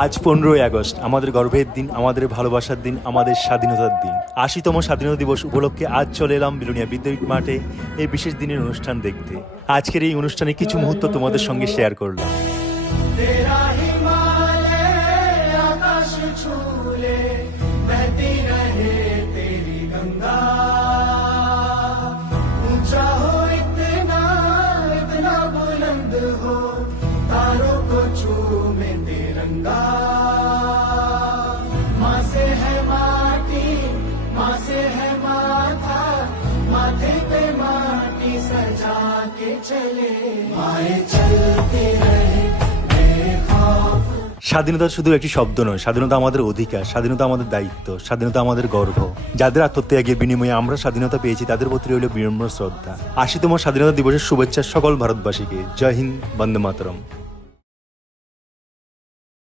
আজ 15ই আগস্ট, আমাদের গর্বের দিন, আমাদের ভালোবাসার দিন, আমাদের স্বাধীনতার দিন। 80তম স্বাধীনতা দিবস উপলক্ষে আজ চলে এলাম বিলোনিয়া বিদ্যাপীঠ মাঠে এই বিশেষ দিনের অনুষ্ঠান দেখতে। আজকের এই অনুষ্ঠানে কিছু মুহূর্ত তোমাদের সঙ্গে শেয়ার করলাম। স্বাধীনতা শুধু একটি শব্দ নয়, স্বাধীনতা আমাদের অধিকার, স্বাধীনতা আমাদের দায়িত্ব, স্বাধীনতা আমাদের গর্ব। যাদের আত্মত্যাগের বিনিময়ে আমরা স্বাধীনতা পেয়েছি তাদের প্রতি রইল বিনম্র শ্রদ্ধা। 80তম স্বাধীনতা দিবসের শুভেচ্ছা সকল ভারতবাসীকে। জয় হিন্দ, বন্দে মাতরম।